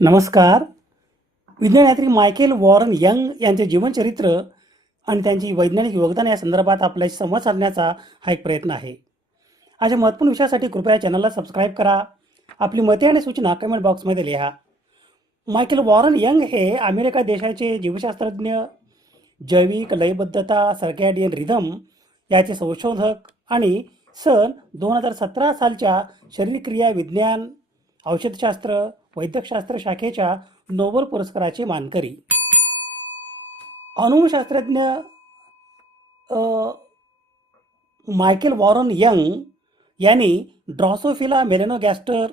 नमस्कार. विज्ञानयात्री Michael Warren young यांचे जीवनचरित्र आणि त्यांची वैज्ञानिक योगदान या संदर्भात आपल्याशी संवाद साधण्याचा हा एक प्रयत्न आहे. अशा महत्त्वपूर्ण विषयासाठी कृपया चॅनलला सबस्क्राईब करा. आपली मते आणि सूचना कमेंट बॉक्समध्ये लिहा. मायकेल वॉरन यंग हे अमेरिका देशाचे जीवशास्त्रज्ञ, जैविक लयबद्धता, सर्कॅडियन रिदम याचे संशोधक आणि सन 2017 सालच्या शरीरक्रिया विज्ञान, औषधशास्त्र, वैद्यकशास्त्र शाखेच्या नोबेल पुरस्काराचे मानकरी. अणुशास्त्रज्ञ मायकेल वॉरन यंग यांनी ड्रॉसोफिला मेलॅनोगॅस्टर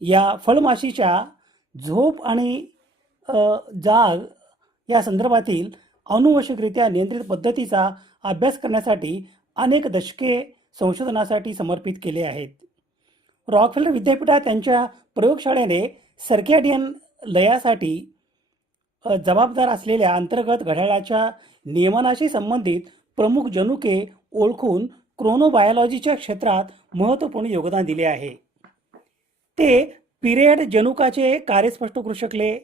या फळमाशीच्या झोप आणि जाग या संदर्भातील अनुवंशिकरित्या नियंत्रित पद्धतीचा अभ्यास करण्यासाठी अनेक दशके संशोधनासाठी समर्पित केले आहेत. रॉकफेलर विद्यापीठात त्यांच्या प्रयोगशाळेने सर्कॅडियन लयासाठी जबाबदार असलेल्या अंतर्गत घड्याळाच्या नियमनाशी संबंधित प्रमुख जनुके ओळखून क्रोनोबायोलॉजीच्या क्षेत्रात महत्त्वपूर्ण योगदान दिले आहे. ते पिरियड जनुकाचे कार्य स्पष्ट करू शकले,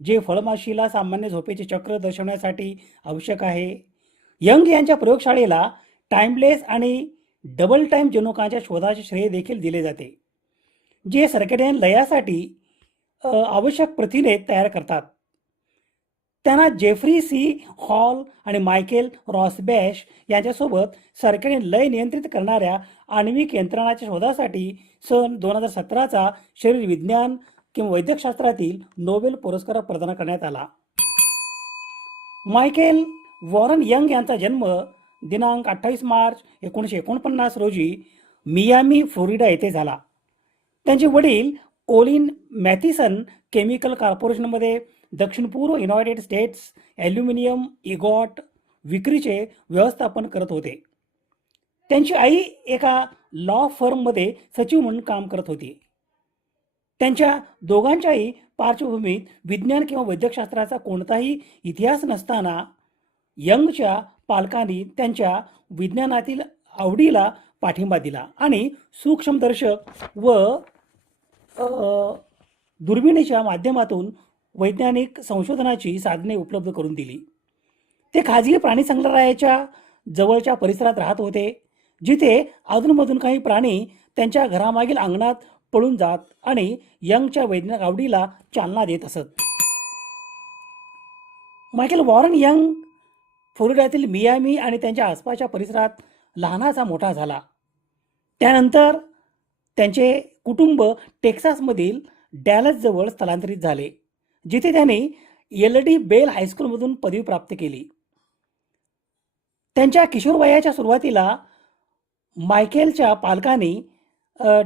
जे फळमाशीला सामान्य झोपेचे चक्र दर्शवण्यासाठी आवश्यक आहे. यंग यांच्या प्रयोगशाळेला टाइमलेस आणि डबल टाइम जनुकांच्या शोधाचे श्रेय देखील दिले जाते, जे सर्कॅडियन लयासाठी आवश्यक प्रथिने तयार करतात. त्यांना जेफ्री सी हॉल आणि मायकेल रॉसबॅश यांच्यासोबत सर्कॅडियन लय नियंत्रित करणाऱ्या आण्विक यंत्रणाच्या शोधासाठी सन 2017चा शरीर विज्ञान किंवा वैद्यकशास्त्रातील नोबेल पुरस्कार प्रदान करण्यात आला. मायकेल वॉरन यंग यांचा जन्म दिनांक 28 मार्च 1949 रोजी मियामी, फ्लोरिडा येथे झाला. त्यांचे वडील ओलिन मॅथिसन केमिकल कॉर्पोरेशनमध्ये दक्षिण पूर्व युनायटेड स्टेट्स ॲल्युमिनियम इगॉट विक्रीचे व्यवस्थापन करत होते. त्यांची आई एका लॉ फर्ममध्ये सचिव म्हणून काम करत होती. त्यांच्या दोघांच्याही पार्श्वभूमीत विज्ञान किंवा वैद्यकशास्त्राचा कोणताही इतिहास नसताना यंगच्या पालकांनी त्यांच्या विज्ञानातील आवडीला पाठिंबा दिला आणि सूक्ष्मदर्शक व दुर्बिणीच्या माध्यमातून वैज्ञानिक संशोधनाची साधने उपलब्ध करून दिली. ते खाजगी प्राणी संग्रहालयाच्या जवळच्या परिसरात राहत होते, जिथे अधूनमधून काही प्राणी त्यांच्या घरामागील अंगणात पळून जात आणि यंगच्या वैज्ञानिक आवडीला चालना देत असत. मायकेल वॉरन यंग फ्लोरिडातील मियामी आणि त्यांच्या आसपासच्या परिसरात लहानाचा मोठा झाला. त्यानंतर त्यांचे कुटुंब टेक्सासमधील डॅलसजवळ स्थलांतरित झाले, जिथे त्यांनी LD बेल हायस्कूलमधून पदवी प्राप्त केली. त्यांच्या किशोरवयाच्या सुरुवातीला मायकेलच्या पालकांनी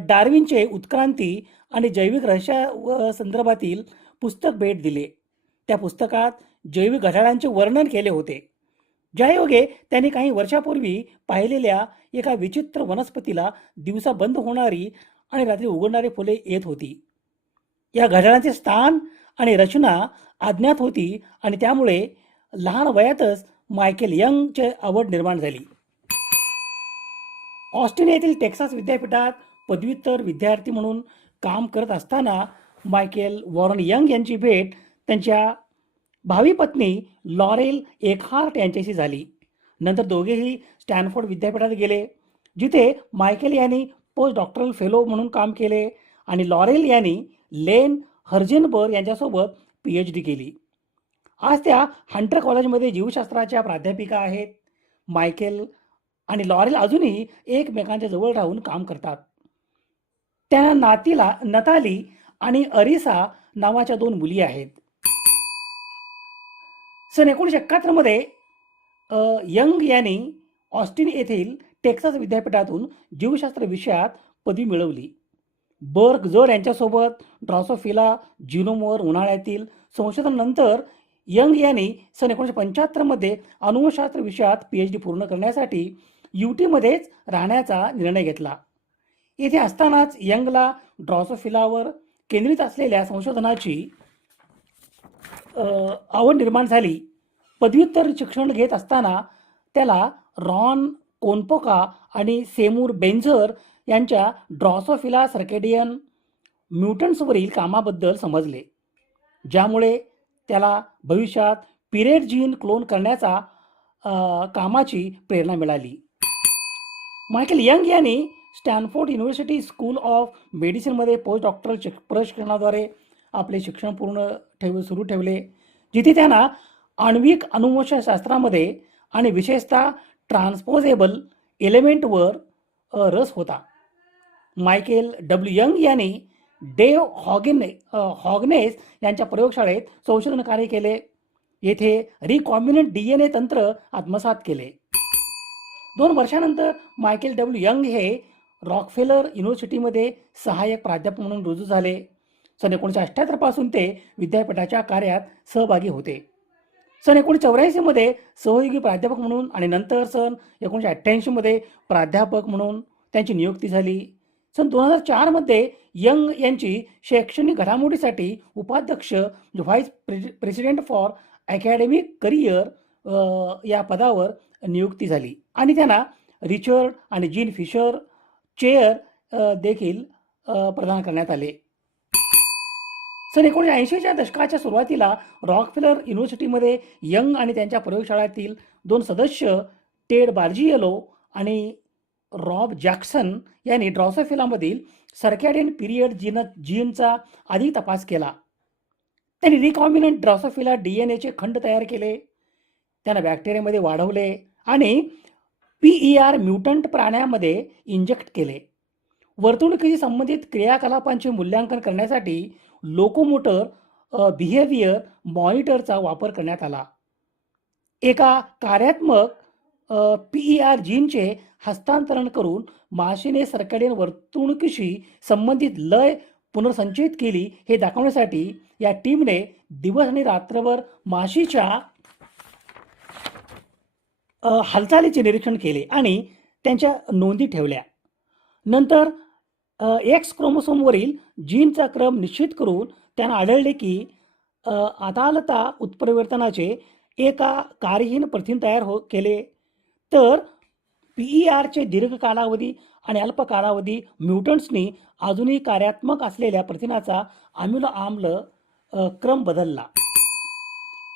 डार्विनचे उत्क्रांती आणि जैविक रहस्य संदर्भातील पुस्तक भेट दिले. त्या पुस्तकात जैविक घड्याळांचे वर्णन केले होते, ज्यायोगे त्यांनी काही वर्षापूर्वी पाहिलेल्या एका विचित्र वनस्पतीला दिवसा बंद होणारी आणि रात्री उघडणारी फुले येत होती. या घड्याळांचे स्थान आणि रचना अज्ञात होती आणि त्यामुळे लहान वयातच मायकेल यंगचे आवड निर्माण झाली. ऑस्टिन येथील टेक्सास विद्यापीठात पदव्युत्तर विद्यार्थी म्हणून काम करत असताना मायकेल वॉरन यंग यांची भेट त्यांच्या भावी पत्नी लॉरेल एकहार्ट यांच्याशी झाली. नंतर दोघेही स्टॅनफोर्ड विद्यापीठात गेले, जिथे मायकेल यांनी पोस्ट डॉक्टरल फेलो म्हणून काम केले आणि लॉरेल यांनी लेन हर्जेनबर्ग यांच्यासोबत PhD केली. आज त्या हंटर कॉलेजमध्ये जीवशास्त्राच्या प्राध्यापिका आहेत. मायकेल आणि लॉरेल अजूनही एकमेकांच्या जवळ राहून काम करतात. त्यांना नताली आणि अरिसा नावाच्या 2 मुली आहेत. सन 1971 मध्ये यंग यांनी ऑस्टिन येथील टेक्सास विद्यापीठातून जीवशास्त्र विषयात पदवी मिळवली. बर्ग जोर यांच्यासोबत ड्रॉसोफिला जिनोमवर उन्हाळ्यातील संशोधनानंतर यंग यांनी सन 1975 मध्ये अनुवंशशास्त्र विषयात PhD पूर्ण करण्यासाठी UT मध्येच राहण्याचा निर्णय घेतला. येथे असतानाच यंगला ड्रॉसोफिलावर केंद्रित असलेल्या संशोधनाची आवड निर्माण झाली. पदव्युत्तर शिक्षण घेत असताना त्याला रॉन कोनपोका आणि सेमूर बेंझर यांच्या ड्रॉसोफिला सर्केडियन म्युटंट्सवरील कामाबद्दल समजले. ज्यामुळे त्याला भविष्यात पिरियड जीन क्लोन करण्याचा कामाची प्रेरणा मिळाली. मायकेल यंग यांनी स्टॅनफोर्ड युनिव्हर्सिटी स्कूल ऑफ मेडिसिनमध्ये पोस्ट डॉक्टरल प्रशिक्षणाद्वारे आपले शिक्षण सुरू ठेवले, जिथे त्यांना आण्विक अनुवंशशास्त्रामध्ये आणि विशेषतः ट्रान्सपोजेबल एलिमेंटवर रस होता. मायकेल डब्ल्यू यंग यांनी डेव्ह हॉगनेस यांच्या प्रयोगशाळेत संशोधन कार्य केले. येथे रिकॉम्बिनंट DNA तंत्र आत्मसात केले. 2 वर्षानंतर मायकेल डब्ल्यू यंग हे रॉकफेलर युनिव्हर्सिटीमध्ये सहाय्यक प्राध्यापक म्हणून रुजू झाले. सन 1978 पासून ते विद्यापीठाच्या कार्यात सहभागी होते. सन 1984 मध्ये सहयोगी प्राध्यापक म्हणून आणि नंतर सन 1988 मध्ये प्राध्यापक म्हणून त्यांची नियुक्ती झाली. सन 2004 मध्ये यंग यांची शैक्षणिक घडामोडीसाठी उपाध्यक्ष vice president for academic career या पदावर नियुक्ती झाली आणि त्यांना रिचर्ड आणि जीन फिशर चेअर देखील प्रदान करण्यात आले. सन 1980च्या दशकाच्या सुरुवातीला रॉकफेलर युनिव्हर्सिटीमध्ये यंग आणि त्यांच्या प्रयोगशाळेतील 2 सदस्य टेड बार्जिएलो आणि रॉब जॅक्सन यांनी ड्रॉसोफिलामधील सर्कॅडियन पिरियड जीनचा अधिक तपास केला. त्यांनी रिकॉम्बिनंट ड्रॉसोफिला DNAचे खंड तयार केले, त्यांना बॅक्टेरियामध्ये वाढवले आणि PER म्युटंट प्राण्यामध्ये इंजेक्ट केले. वर्तणुकीशी संबंधित क्रियाकलापांचे मूल्यांकन करण्यासाठी लोकोमोटर बिहेवियर मॉनिटरचा वापर करण्यात आला. एका कार्यात्मक PER जीनचे हस्तांतरण करून माशीने सर्कॅडियन वर्तणुकीशी संबंधित लय पुनर्संचयित केली हे दाखवण्यासाठी या टीमने दिवस आणि रात्रभर माशीच्या हालचालीचे निरीक्षण केले आणि त्यांच्या नोंदी ठेवल्या. नंतर X क्रोमोसोमवरील जीनचा क्रम निश्चित करून त्यांना आढळले की आतालता उत्परिवर्तनाचे एका कार्यहीन प्रथिन तयार केले, तर PERचे दीर्घ कालावधी आणि अल्प कालावधी म्युटंट्सनी अजूनही कार्यात्मक असलेल्या प्रथिनाचा अमिनो आम्ल क्रम बदलला.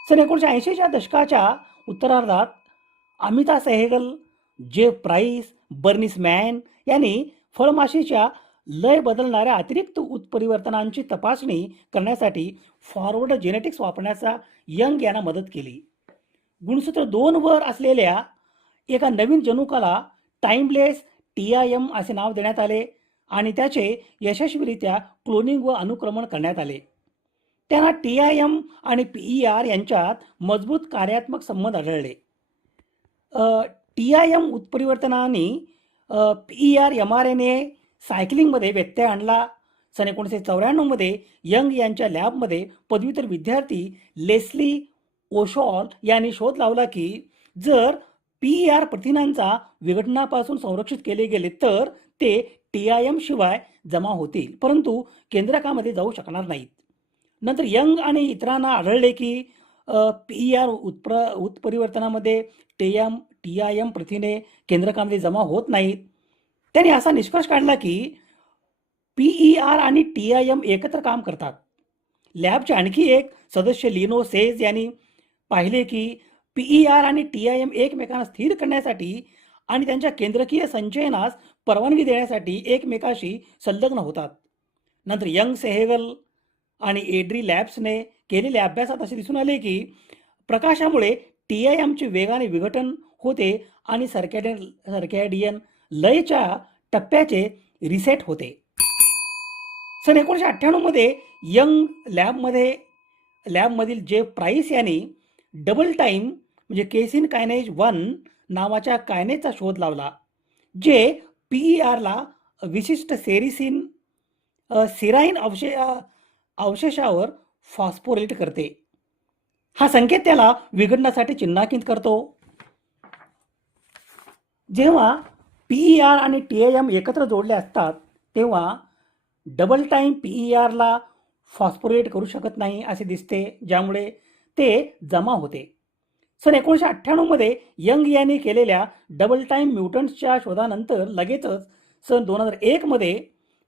सन 1980च्या दशकाच्या उत्तरार्धात Amita Sehgal, Jeff Price, Bernice Man यांनी फळमाशीच्या लय बदलणाऱ्या अतिरिक्त उत्परिवर्तनांची तपासणी करण्यासाठी फॉरवर्ड जेनेटिक्स वापरण्याचा यंग यांना मदत केली. गुणसूत्र 2 वर असलेल्या एका नवीन जनुकाला टाइमलेस TIM असे नाव देण्यात आले आणि त्याचे यशस्वीरित्या क्लोनिंग व अनुक्रमण करण्यात आले. त्यांना TIM आणि PER यांच्यात मजबूत कार्यात्मक संबंध आढळले. TIM उत्परिवर्तनाने PER mRNA सायकलिंगमध्ये व्यत्यय आणला. सन 1994 मध्ये यंग यांच्या लॅबमध्ये पदव्युत्तर विद्यार्थी लेस्ली ओशॉल यांनी शोध लावला की जर PER प्रथिनांचा विघटनापासून संरक्षित केले गेले तर ते TIM शिवाय जमा होतील, परंतु केंद्रकामध्ये जाऊ शकणार नाहीत. नंतर यंग आणि इतरांना आढळले की PER उत्परिवर्तनामध्ये TIM प्रथिने केंद्रकामध्ये जमा होत नाहीत. त्यांनी असा निष्कर्ष काढला की PER आणि TIM एकत्र काम करतात. लॅबचे आणखी एक सदस्य लिनो सेज यांनी पाहिले की PER आणि TIM एकमेकांना स्थिर करण्यासाठी आणि त्यांच्या केंद्रकीय संचयनास परवानगी देण्यासाठी एकमेकाशी संलग्न होतात. नंतर यंग, सेहेगल आणि एड्री लॅब्सने केलेल्या अभ्यासात असे दिसून आले की प्रकाशामुळे TIMचे वेगाने विघटन होते आणि सर्कॅडियन लयच्या टप्प्याचे रिसेट होते. सन 1998 मध्ये यंग लॅबमधील जेफ प्राइस यांनी डबल टाइम म्हणजे केसिन कायनेज 1 नावाच्या कायनेजचा शोध लावला, जे PERला विशिष्ट सिराईन अवशेषावर फॉस्फोरिलेट करते. हा संकेत त्याला विघटनासाठी चिन्हांकित करतो. जेव्हा PER आणि TIM एकत्र जोडले असतात तेव्हा डबल टाइम PERला फॉस्फोरिलेट करू शकत नाही असे दिसते, ज्यामुळे ते जमा होते. सन 1998 मध्ये यंग यांनी केलेल्या डबल टाइम म्युटंट्सच्या शोधानंतर लगेचच सन 2001 मध्ये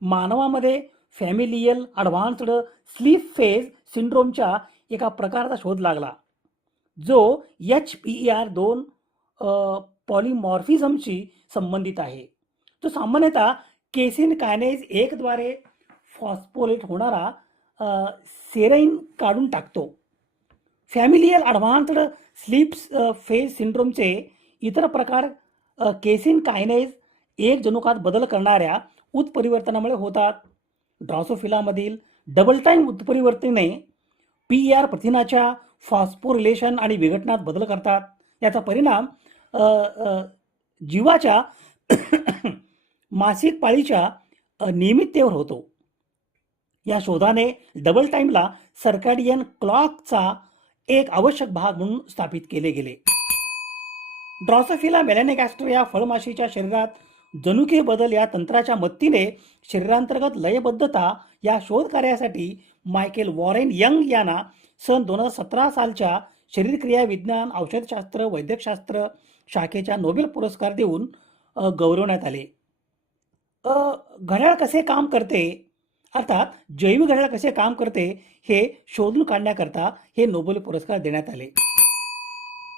मानवामध्ये फॅमिलियल ॲडव्हान्स्ड स्लीप फेज सिंड्रोमच्या एका प्रकाराचा शोध लागला जो HPER2 पॉलिमॉर्फिझमशी संबंधित आहे. तो सामान्यतः केसिन कायनेज 1 द्वारे फॉस्फोरेट होणारा सेराइन काढून टाकतो. फॅमिलियल ॲडव्हान्स्ड स्लीप फेज सिंड्रोमचे इतर प्रकार केसिन कायनेज 1 जनुकात बदल करणाऱ्या उत्परिवर्तनामुळे होतात. ड्रॉसोफिलामधील डबल टाइम उत्परिवर्तने PER प्रथिनाच्या फॉस्फोरिलेशन आणि विघटनात बदल करतात. याचा परिणाम जीवाच्या मासिक पाळीच्या नियमिततेवर होतो. या शोधाने डबल टाइमला सर्कॅडियन क्लॉकचा एक आवश्यक भाग म्हणून स्थापित केले गेले. ड्रॉसोफिला मेलॅनोगॅस्टर या फळमाशीच्या शरीरात जनुकीय बदल या तंत्राच्या मदतीने शरीरांतर्गत लयबद्धता या शोध कार्यासाठी मायकेल वॉरेन यंग यांना सन 2017 सालच्या शरीरक्रिया विज्ञान, औषधशास्त्र, वैद्यकशास्त्र शाखेच्या नोबेल पुरस्कार देऊन गौरवण्यात आले. घड्याळ कसे काम करते, अर्थात जैविक घड्याळ कसे काम करते हे शोधून काढण्याकरता हे नोबेल पुरस्कार देण्यात आले.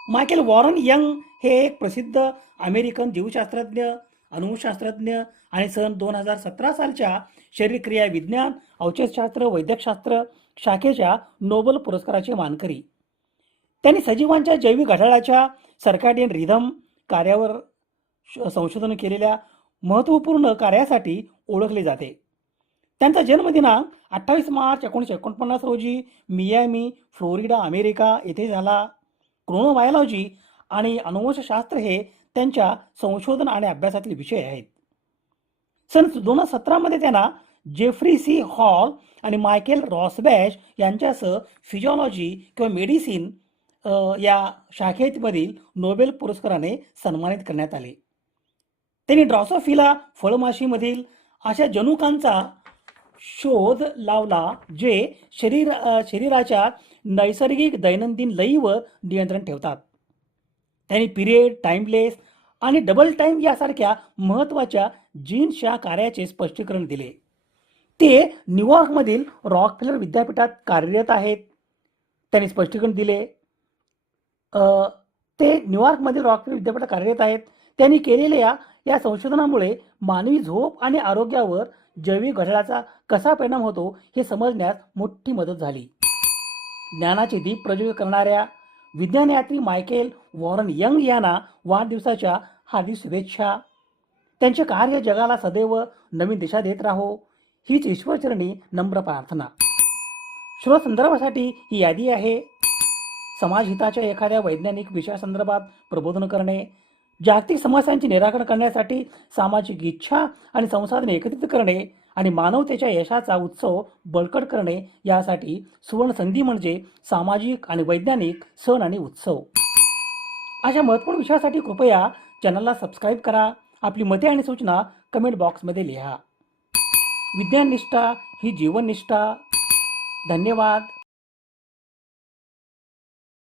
मायकेल वॉरेन यंग हे एक प्रसिद्ध अमेरिकन जीवशास्त्रज्ञ, अणुशास्त्रज्ञ आणि सन 2017 सालच्या शरीरक्रिया विज्ञान, औषधशास्त्र, वैद्यकशास्त्र शाखेच्या नोबेल पुरस्काराचे मानकरी. त्यांनी सजीवांच्या जैविक घड्याळाच्या सर्कॅडियन रिदम कार्यावर संशोधन केलेल्या महत्त्वपूर्ण कार्यासाठी ओळखले जाते. त्यांचा जन्मदिनांक 28 मार्च 1949 रोजी मियामी, फ्लोरिडा, अमेरिका येथे झाला. क्रोनोबायोलॉजी आणि अनुवंशशास्त्र हे त्यांच्या संशोधन आणि अभ्यासातील विषय आहेत. सन 2017 मध्ये त्यांना जेफ्री सी हॉल आणि मायकेल रॉसबॅश यांच्यासह फिजिओलॉजी किंवा मेडिसिन या शाखेमधील नोबेल पुरस्काराने सन्मानित करण्यात आले. त्यांनी ड्रॉसोफिला फळमाशीमधील अशा जनुकांचा शोध लावला जे शरीराच्या नैसर्गिक दैनंदिन लयीवर नियंत्रण ठेवतात. त्यांनी पिरियड, टाइमलेस आणि डबल टाइम यासारख्या महत्त्वाच्या जीन्सच्या कार्याचे स्पष्टीकरण दिले. ते न्यूयॉर्कमधील रॉकफेलर विद्यापीठात कार्यरत आहेत. त्यांनी स्पष्टीकरण दिले. ते न्यूयॉर्कमधील रॉकफेलर विद्यापीठात कार्यरत आहेत. त्यांनी केलेल्या या संशोधनामुळे मानवी झोप आणि आरोग्यावर जैविक घड्याळाचा कसा परिणाम होतो हे समजण्यास मोठी मदत झाली. ज्ञानाचे दीप प्रज्वलित करणाऱ्या विज्ञानयात्री मायकेल वॉरेन यंग यांना वाढदिवसाच्या हार्दिक शुभेच्छा. त्यांचे कार्य जगाला सदैव नवीन दिशा देत राहो हीच ईश्वरचरणी नम्र प्रार्थना. स्रोत संदर्भासाठी ही यादी आहे. समाजहिताच्या एखाद्या वैज्ञानिक विषयासंदर्भात प्रबोधन करणे, जागतिक समस्यांचे निराकरण करण्यासाठी सामाजिक इच्छा आणि संसाधने एकत्रित करणे आणि मानवतेच्या यशाचा उत्सव बळकट करणे यासाठी सुवर्ण संधी म्हणजे सामाजिक आणि वैज्ञानिक सण आणि उत्सव. अशा महत्त्वपूर्ण विषयासाठी कृपया चॅनलला सबस्क्राईब करा. आपली मते आणि सूचना कमेंट बॉक्समध्ये लिहा. विज्ञान निष्ठा ही जीवन निष्ठा. धन्यवाद.